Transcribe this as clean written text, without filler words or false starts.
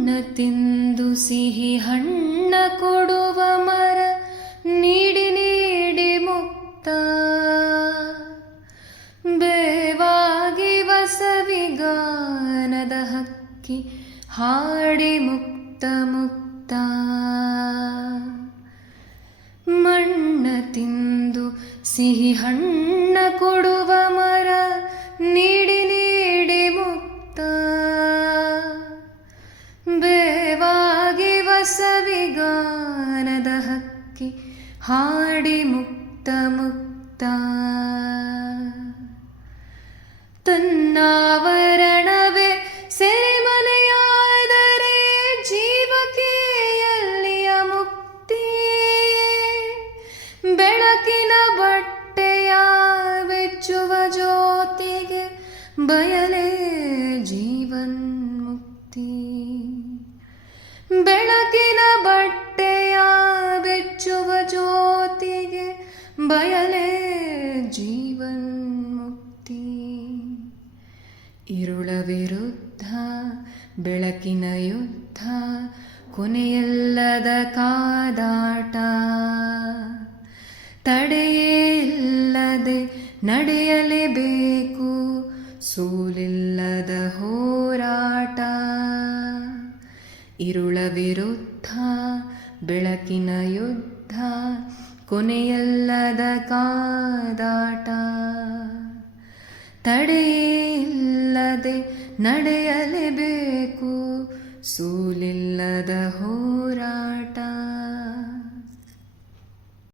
ಮಣ್ಣ ತಿಂದು ಸಿಹಿ ಹಣ್ಣ ಕೊಡುವ ಮರ ನೀಡಿ ನೀಡಿ ಮುಕ್ತ ಬೇವಾಗಿ ವಸವಿಗಾನದ ಹಕ್ಕಿ ಹಾಡಿ ಮುಕ್ತ ಮುಕ್ತ ಮಣ್ಣ ತಿಂದು ಸಿಹಿ ಹಣ್ಣ ಕೊಡುವ ಮರ ನೀಡಿ ನೀಡಿ ಮುಕ್ತ ಬೇವಾಗಿ ವಸವಿಗಾನದ ಹಕ್ಕಿ ಹಾಡಿ ಮುಕ್ತ ಮುಕ್ತ ತನ್ನಾವರಣವೇ ಸೆರೆಮನೆಯಾದರೆ ಜೀವಕ್ಕೆ ಎಲ್ಲಿಯ ಮುಕ್ತಿ ಬೆಳಕಿನ ಬಟ್ಟೆಯ ಬೆಚ್ಚುವ ಜ್ಯೋತಿಗೆ ಬಯಲೇ ಜೀವನ್ಮುಕ್ತಿ ಬೆಳಕಿನ ಬಟ್ಟೆಯ ಬೆಚ್ಚುವ ಜ್ಯೋತಿಗೆ ಬಯಲೇ ಜೀವನ್ಮುಕ್ತಿ ಇರುಳ ವಿರುದ್ಧ ಬೆಳಕಿನ ಯುದ್ಧ ಕೊನೆಯಲ್ಲದ ಕಾದಾಟ ತಡೆಯೇ ಇಲ್ಲದೆ ನಡೆಯಲೇಬೇಕು ಸೋಲಿಲ್ಲದ ಹೋರಾಟ ಇರುಳ ವಿರುದ್ಧ ಬೆಳಕಿನ ಯುದ್ಧ ಕೊನೆಯಲ್ಲದ ಕಾದಾಟ ತಡೆಯೇ ಇಲ್ಲದೆ ನಡೆಯಲೇಬೇಕು ಸೋಲಿಲ್ಲದ ಹೋರಾಟ.